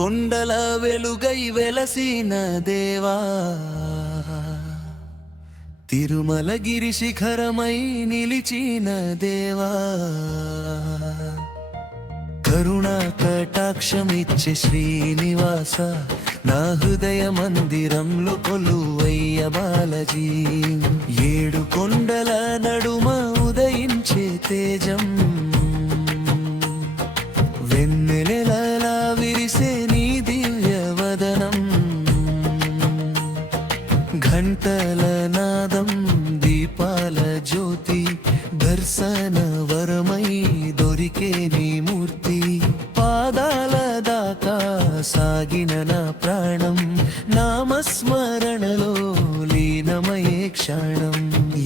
కొండల వెలుగై వెలసిన దేవా తిరుమలగిరి శిఖరమై నిలిచిన దేవా కరుణా కటాక్షమిచ్చే శ్రీనివాస నా హృదయ మందిరంలో కొలువయ్య బాలజీ. ఏడు కొండల నడుమ ఉదయించే తేజం ఘంటల నాదం దీపాల జ్యోతి దర్శన వరమై దొరికే నీ మూర్తి. పాదాల దాకా సాగిన నా ప్రాణం నామస్మరణలో లీనమయే క్షణం.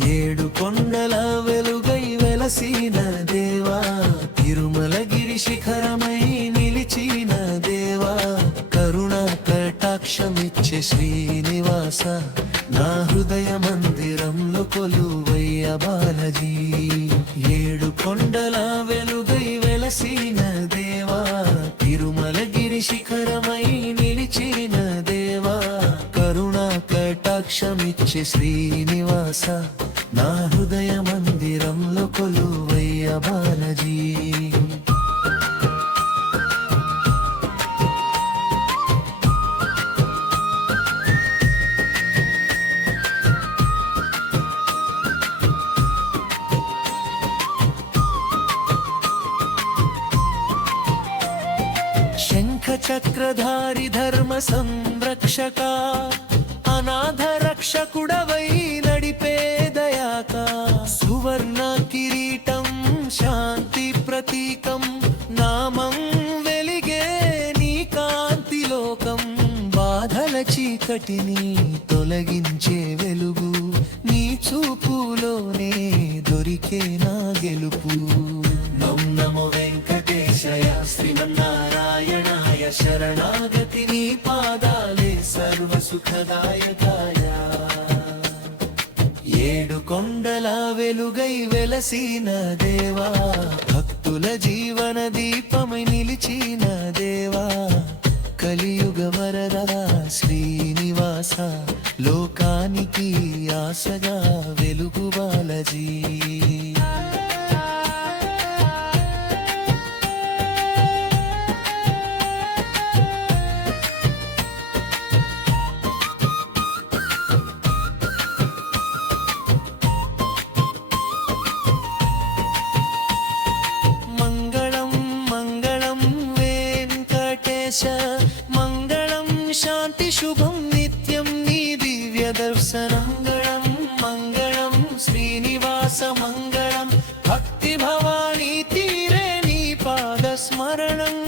ఏడు కొండల వెలుగై వెలసిన దేవా తిరుమలగిరి శిఖరమై కటాక్షమిచ్చే శ్రీనివాస నా హృదయ మందిరంలో కొలువయ్య బాలజీ. ఏడు కొండల వెలుగై వెలసిన దేవా తిరుమలగిరి శిఖరమై నిలిచిన దేవా. కరుణా కటాక్షమిచ్చే శ్రీనివాస నా హృదయ మందిరంలో కొలువ చక్రధారి ధర్మ సంరక్షక అనాథ రక్షకుడవై నడిపే దయాక సువర్ణ కిరీటం శాంతి ప్రతీకం నామం వెలిగే నీ కాంతి లోకం. బాధల చీకటిని తొలగించే వెలుగు నీ చూపులోనే దొరికే నా గెలుపు. నం నమో వెంకటేశయ శరణాగతి నీ పాదాలే సర్వ సుఖదాయకాయ. ఏడు కొండల వెలుగై వెలసిన దేవా భక్తుల జీవన దీపమై నిలిచిన దేవా కలియుగ వరద శ్రీనివాస లోకానికి ఆశగా వెలుగు బాలజీ. दिव्यदर्शनङ्गणं मङ्गलं श्रीनिवासमङ्गलं भक्तिभवानीतीरे नीपादस्मरणम्